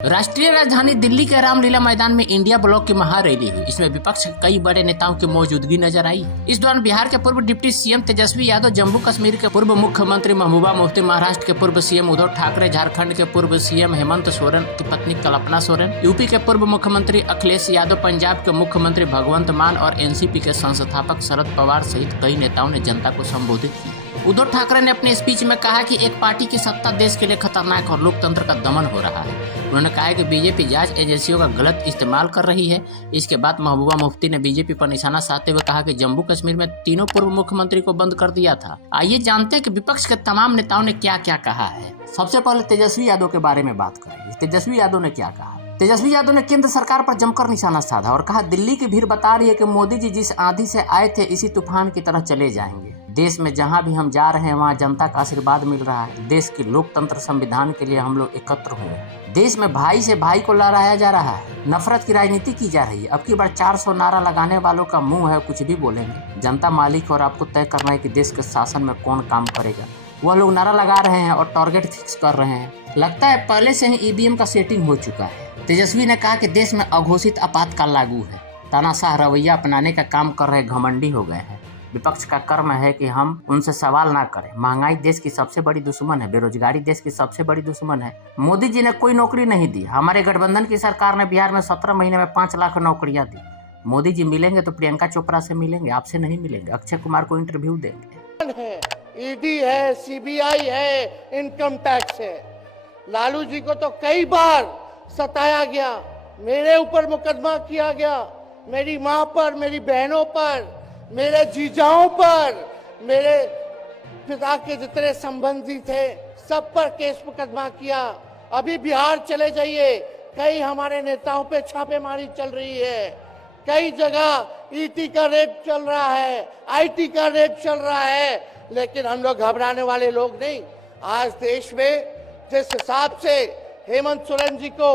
राष्ट्रीय राजधानी दिल्ली के रामलीला मैदान में इंडिया ब्लॉक की महारैली हुई। इसमें विपक्ष के कई बड़े नेताओं की मौजूदगी नजर आई। इस दौरान बिहार के पूर्व डिप्टी सीएम तेजस्वी यादव, जम्मू कश्मीर के पूर्व मुख्यमंत्री महबूबा मुफ्ती, महाराष्ट्र के पूर्व सीएम उद्धव ठाकरे, झारखंड के पूर्व सीएम हेमंत सोरेन की पत्नी कल्पना सोरेन, यूपी के पूर्व मुख्यमंत्री अखिलेश यादव, पंजाब के मुख्यमंत्री भगवंत मान और एनसीपी के संस्थापक शरद पवार सहित कई नेताओं ने जनता को संबोधित किया। उद्धव ठाकरे ने अपने स्पीच में कहा कि एक पार्टी की सत्ता देश के लिए खतरनाक और लोकतंत्र का दमन हो रहा है। उन्होंने कहा कि बीजेपी जांच एजेंसियों का गलत इस्तेमाल कर रही है। इसके बाद महबूबा मुफ्ती ने बीजेपी पर निशाना साधते हुए कहा कि जम्मू कश्मीर में तीनों पूर्व मुख्यमंत्री को बंद कर दिया था। आइए जानते हैं कि विपक्ष के तमाम नेताओं ने क्या क्या कहा है। सबसे पहले तेजस्वी यादव के बारे में बात करेंगे। तेजस्वी यादव ने क्या कहा? तेजस्वी यादव ने केंद्र सरकार पर जमकर निशाना साधा और कहा, दिल्ली की भीड़ बता रही है कि मोदी जी जिस आंधी से आए थे इसी तूफान की तरह चले जाएंगे। देश में जहां भी हम जा रहे हैं वहां जनता का आशीर्वाद मिल रहा है। देश की लोकतंत्र संविधान के लिए हम लोग एकत्र हुए। देश में भाई से भाई को लड़ाया जा रहा है, नफरत की राजनीति की जा रही है। अब की बार 400 नारा लगाने वालों का मुंह है, कुछ भी बोलेंगे। जनता मालिक और आपको तय करना है कि देश के शासन में कौन काम करेगा। वह लोग नारा लगा रहे हैं और टारगेट फिक्स कर रहे हैं। लगता है पहले से ही ईवीएम का सेटिंग हो चुका है। तेजस्वी ने कहा कि देश में अघोषित आपातकाल लागू है। तानाशाह रवैया अपनाने का काम कर रहे घमंडी हो गए हैं। विपक्ष का कर्म है कि हम उनसे सवाल ना करें। महंगाई देश की सबसे बड़ी दुश्मन है, बेरोजगारी देश की सबसे बड़ी दुश्मन है। मोदी जी ने कोई नौकरी नहीं दी। हमारे गठबंधन की सरकार ने बिहार में 17 महीने में 5 लाख नौकरियां दी। मोदी जी मिलेंगे तो प्रियंका चोपड़ा से मिलेंगे, आपसे नहीं मिलेंगे। अक्षय कुमार को इंटरव्यू देंगे। ईडी है, सीबीआई है, इनकम टैक्स है। लालू जी को तो कई बार सताया गया, मेरे ऊपर मुकदमा किया गया, मेरी माँ पर, मेरी बहनों पर, मेरे जीजाओं पर, मेरे पिता के जितने संबंधी थे सब पर केस मुकदमा किया। अभी बिहार चले जाइए, कई हमारे नेताओं पे छापेमारी चल रही है। कई जगह ईटी का रेप चल रहा है, आईटी का रेप चल रहा है, लेकिन हम लोग घबराने वाले लोग नहीं। आज देश में जिस हिसाब से हेमंत सोरेन जी को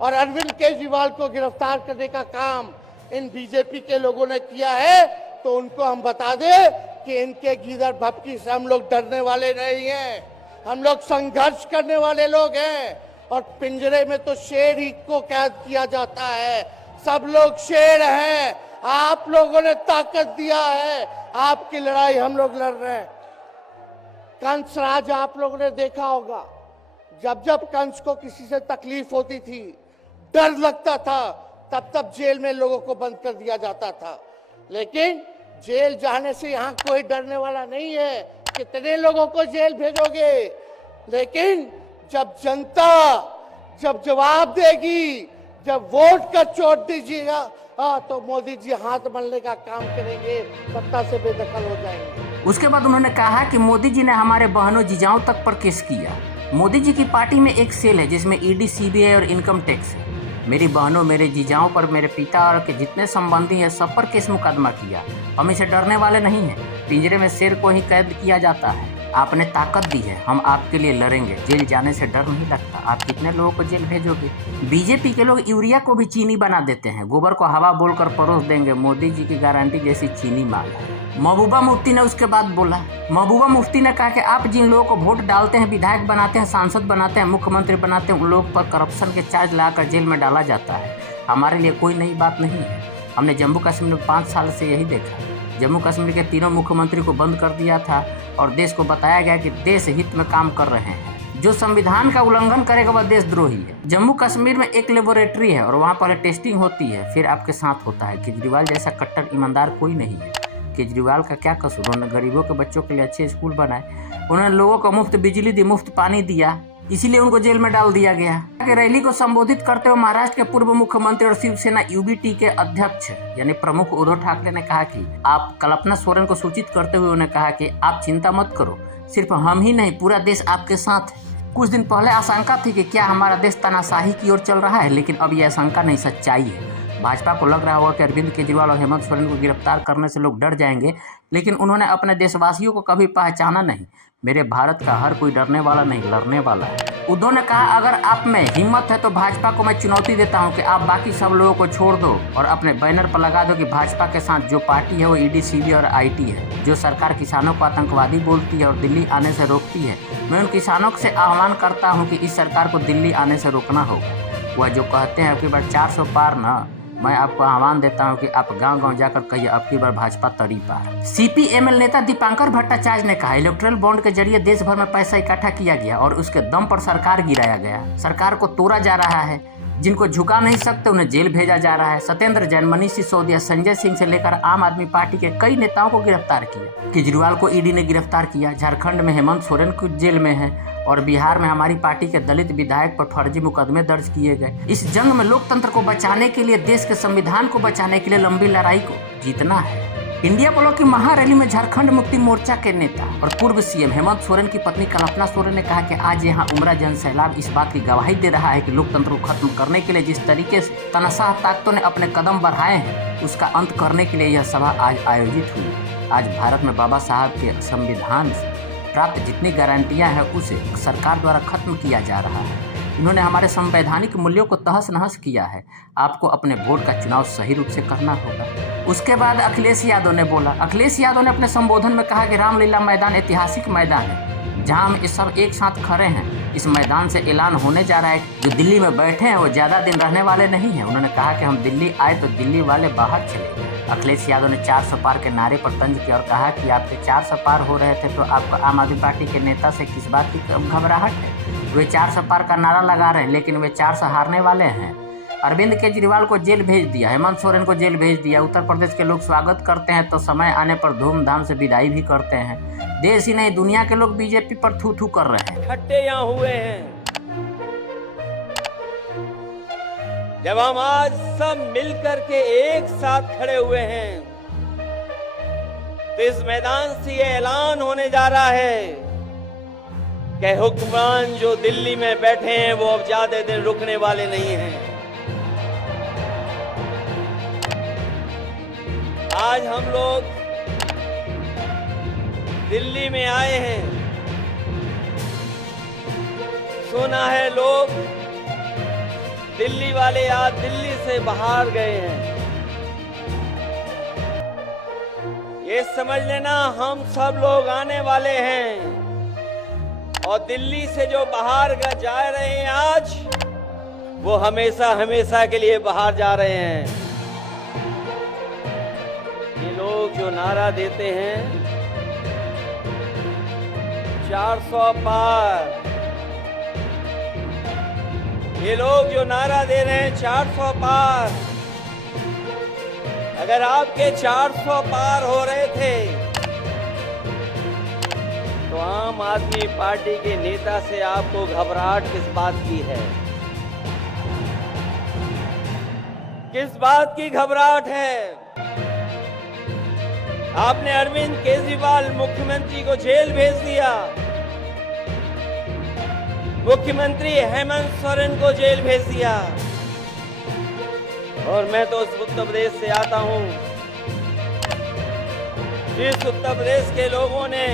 और अरविंद केजरीवाल को गिरफ्तार करने का काम इन बीजेपी के लोगों ने किया है, तो उनको हम बता दें कि इनके गीदड़ भपकी से हम लोग डरने वाले नहीं हैं। हम लोग संघर्ष करने वाले लोग हैं। और पिंजरे में तो शेर ही को कैद किया जाता है। सब लोग शेर हैं। आप लोगों ने ताकत दिया है, आपकी लड़ाई हम लोग लड़ रहे हैं। कंस राज आप लोगों ने देखा होगा। जब जब कंस को किसी से तकलीफ होती थी, डर लगता था, तब तब जेल में लोगों को बंद कर दिया जाता था। लेकिन जेल जाने से यहाँ कोई डरने वाला नहीं है। कितने लोगों को जेल भेजोगे? लेकिन जब जनता जब जवाब देगी, जब वोट का चोट दीजिएगा, तो मोदी जी हाथ मलने का काम करेंगे, सत्ता से बेदखल हो जाएंगे। उसके बाद उन्होंने कहा कि मोदी जी ने हमारे बहनों जीजाओं तक पर केस किया। मोदी जी की पार्टी में एक सेल है जिसमें ईडी, सीबीआई और इनकम टैक्स है। मेरी बहनों, मेरे जीजाओं पर, मेरे पिता और के जितने संबंधी हैं सब पर केस मुकदमा किया। हम इसे डरने वाले नहीं हैं। पिंजरे में शेर को ही कैद किया जाता है। आपने ताकत दी है, हम आपके लिए लड़ेंगे। जेल जाने से डर नहीं लगता। आप कितने लोगों को जेल भेजोगे? बीजेपी के लोग यूरिया को भी चीनी बना देते हैं, गोबर को हवा बोलकर परोस देंगे। मोदी जी की गारंटी जैसी चीनी माल है। महबूबा मुफ्ती ने उसके बाद बोला, महबूबा मुफ्ती ने कहा कि आप जिन लोगों को वोट डालते हैं, विधायक बनाते हैं, सांसद बनाते हैं, मुख्यमंत्री बनाते हैं, उन लोगों पर करप्शन के चार्ज लाकर जेल में डाला जाता है। हमारे लिए कोई नई बात नहीं है। हमने जम्मू कश्मीर में 5 साल से यही देखा। जम्मू कश्मीर के तीनों मुख्यमंत्री को बंद कर दिया था और देश को बताया गया कि देश हित में काम कर रहे हैं। जो संविधान का उल्लंघन करेगा वह देशद्रोही है। जम्मू कश्मीर में एक लेबोरेटरी है और वहाँ पर टेस्टिंग होती है, फिर आपके साथ होता है। केजरीवाल जैसा कट्टर ईमानदार कोई नहीं है। केजरीवाल का क्या कसूर? उन्होंने गरीबों के बच्चों के लिए अच्छे स्कूल बनाए, उन्होंने लोगों को मुफ्त बिजली दी, मुफ्त पानी दिया, इसीलिए उनको जेल में डाल दिया गया। रैली को संबोधित करते हुए महाराष्ट्र के पूर्व मुख्यमंत्री और शिवसेना यूबीटी के अध्यक्ष यानी प्रमुख उद्धव ठाकरे ने कहा कि आप कल्पना सोरेन को सूचित करते हुए उन्हें कहा कि आप चिंता मत करो, सिर्फ हम ही नहीं पूरा देश आपके साथ है। कुछ दिन पहले आशंका थी कि क्या हमारा देश तानाशाही की ओर चल रहा है, लेकिन अब यह आशंका नहीं, सच्चाई है। भाजपा को लग रहा होगा कि अरविंद केजरीवाल और हेमंत सोरेन को गिरफ्तार करने से लोग डर जाएंगे, लेकिन उन्होंने अपने देशवासियों को कभी पहचाना नहीं। मेरे भारत का हर कोई डरने वाला नहीं, लड़ने वाला है। उद्धव ने कहा, अगर आप में हिम्मत है तो भाजपा को मैं चुनौती देता हूं कि आप बाकी सब लोगों को छोड़ दो और अपने बैनर पर लगा दो कि भाजपा के साथ जो पार्टी है वो ईडी, सीबीआई और आईटी है। जो सरकार किसानों को आतंकवादी बोलती है और दिल्ली आने से रोकती है, मैं उन किसानों से आह्वान करता हूं कि इस सरकार को दिल्ली आने से रोकना होगा। वह जो कहते हैं अब की बार 400 पार ना, मैं आपको आह्वान देता हूं कि आप गांव-गांव जाकर कहिए अब की बार भाजपा तरी पार। सीपीएमएल नेता दीपांकर भट्टाचार्य ने कहा, इलेक्ट्रल बॉन्ड के जरिए देश भर में पैसा इकट्ठा किया गया और उसके दम पर सरकार गिराया गया। सरकार को तोड़ा जा रहा है, जिनको झुका नहीं सकते उन्हें जेल भेजा जा रहा है। सत्येंद्र जैन, मनीष सिसोदिया, संजय सिंह से लेकर आम आदमी पार्टी के कई नेताओं को गिरफ्तार किया। केजरीवाल को ईडी ने गिरफ्तार किया। झारखंड में हेमंत सोरेन को जेल में है और बिहार में हमारी पार्टी के दलित विधायक पर फर्जी मुकदमे दर्ज किए गए। इस जंग में लोकतंत्र को बचाने के लिए, देश के संविधान को बचाने के लिए लंबी लड़ाई को जीतना है। इंडिया पोलो की महारैली में झारखंड मुक्ति मोर्चा के नेता और पूर्व सीएम हेमंत सोरेन की पत्नी कल्पना सोरेन ने कहा कि आज यहाँ उमड़ा जन सैलाब इस बात की गवाही दे रहा है कि लोकतंत्र को खत्म करने के लिए जिस तरीके से तनाशाह ताकतों ने अपने कदम बढ़ाए हैं, उसका अंत करने के लिए यह सभा आज आयोजित हुई। आज भारत में बाबा साहब के संविधान से प्राप्त जितनी गारंटियां हैं उसे सरकार द्वारा खत्म किया जा रहा है। इन्होंने हमारे संवैधानिक मूल्यों को तहस नहस किया है। आपको अपने वोट का चुनाव सही रूप से करना होगा। उसके बाद अखिलेश यादव ने बोला। अखिलेश यादव ने अपने संबोधन में कहा कि रामलीला मैदान ऐतिहासिक मैदान है जहां हम इस सब एक साथ खड़े हैं। इस मैदान से ऐलान होने जा रहा है जो दिल्ली में बैठे हैं वो ज़्यादा दिन रहने वाले नहीं हैं। उन्होंने कहा कि हम दिल्ली आए तो दिल्ली वाले बाहर चले। अखिलेश यादव ने 400 पार के नारे पर तंज किया और कहा कि आपके 400 पार हो रहे थे तो आपको आम आदमी पार्टी के नेता से किस बात की घबराहट है। वे 400 पार का नारा लगा रहे हैं लेकिन वे 400 हारने वाले हैं। अरविंद केजरीवाल को जेल भेज दिया, हेमंत सोरेन को जेल भेज दिया। उत्तर प्रदेश के लोग स्वागत करते हैं तो समय आने पर धूमधाम से विदाई भी करते हैं। देश ही नहीं दुनिया के लोग बीजेपी पर थू थू कर रहे हैं। इकट्ठे यहाँ हुए हैं जब हम आज सब मिलकर के एक साथ खड़े हुए हैं तो इस मैदान से ये ऐलान होने जा रहा है कि हुक्मरान जो दिल्ली में बैठे हैं वो अब ज्यादा दिन रुकने वाले नहीं हैं। आज हम लोग दिल्ली में आए हैं, सुना है लोग दिल्ली वाले आज दिल्ली से बाहर गए हैं। ये समझ लेना हम सब लोग आने वाले हैं और दिल्ली से जो बाहर जा रहे हैं आज वो हमेशा हमेशा के लिए बाहर जा रहे हैं। ये लोग जो नारा देते हैं 400 पार, ये लोग जो नारा दे रहे हैं 400 पार, अगर आपके 400 पार हो रहे थे तो आम आदमी पार्टी के नेता से आपको घबराहट किस बात की है? किस बात की घबराहट है? आपने अरविंद केजरीवाल मुख्यमंत्री को जेल भेज दिया, मुख्यमंत्री हेमंत सोरेन को जेल भेज दिया। और मैं तो उस उत्तर प्रदेश से आता हूं जिस उत्तर प्रदेश के लोगों ने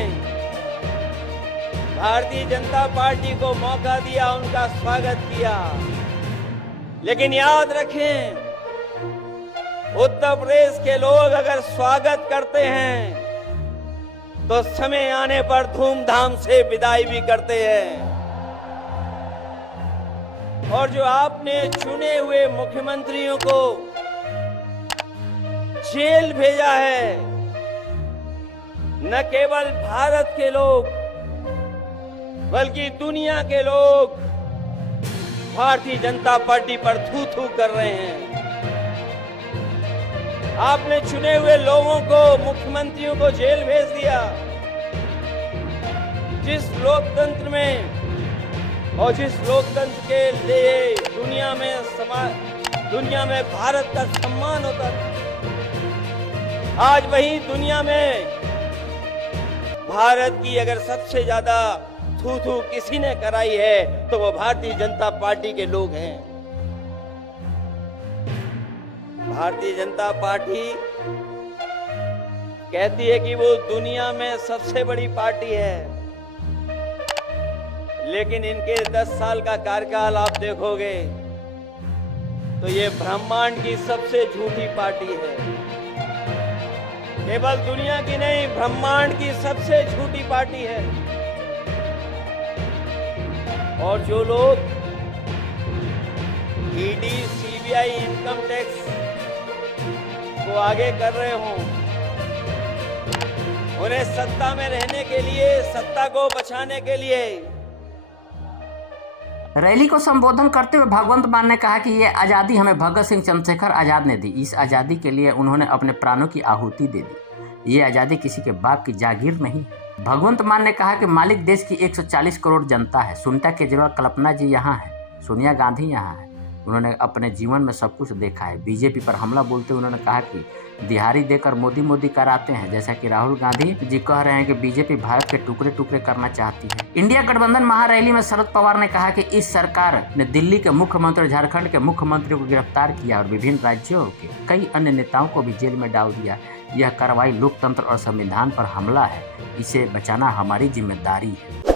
भारतीय जनता पार्टी को मौका दिया, उनका स्वागत किया। लेकिन याद रखें, उत्तर प्रदेश के लोग अगर स्वागत करते हैं तो समय आने पर धूमधाम से विदाई भी करते हैं। और जो आपने चुने हुए मुख्यमंत्रियों को जेल भेजा है, न केवल भारत के लोग बल्कि दुनिया के लोग भारतीय जनता पार्टी पर थू थू कर रहे हैं। आपने चुने हुए लोगों को, मुख्यमंत्रियों को जेल भेज दिया। जिस लोकतंत्र में और जिस लोकतंत्र के लिए दुनिया में भारत का सम्मान होता था, आज वही दुनिया में भारत की अगर सबसे ज्यादा थू थू किसी ने कराई है तो वो भारतीय जनता पार्टी के लोग हैं। भारतीय जनता पार्टी कहती है कि वो दुनिया में सबसे बड़ी पार्टी है, लेकिन इनके 10 साल का कार्यकाल आप देखोगे तो ये ब्रह्मांड की सबसे झूठी पार्टी है। केवल दुनिया की नहीं, ब्रह्मांड की सबसे झूठी पार्टी है। और जो लोग सीबीआई इनकम टैक्स को आगे कर रहे हों, उन्हें सत्ता में रहने के लिए, सत्ता को बचाने के लिए। रैली को संबोधन करते हुए भगवंत मान ने कहा कि ये आज़ादी हमें भगत सिंह चंद्रशेखर आज़ाद ने दी। इस आज़ादी के लिए उन्होंने अपने प्राणों की आहुति दे दी। ये आज़ादी किसी के बाप की जागीर नहीं। भगवंत मान ने कहा कि मालिक देश की 140 करोड़ जनता है। सुनीता केजरीवाल, कल्पना जी यहाँ है, सोनिया गांधी यहाँ है। उन्होंने अपने जीवन में सब कुछ देखा है। बीजेपी पर हमला बोलते हुए उन्होंने कहा कि दिहाड़ी देकर मोदी मोदी कराते हैं, जैसा कि राहुल गांधी जी कह रहे हैं कि बीजेपी भारत के टुकड़े टुकड़े करना चाहती है। इंडिया गठबंधन महारैली में शरद पवार ने कहा कि इस सरकार ने दिल्ली के मुख्यमंत्री और झारखंड के मुख्यमंत्री को गिरफ्तार किया और विभिन्न राज्यों के कई अन्य नेताओं को भी जेल में डाल दिया। यह कार्रवाई लोकतंत्र और संविधान पर हमला है। इसे बचाना हमारी जिम्मेदारी है।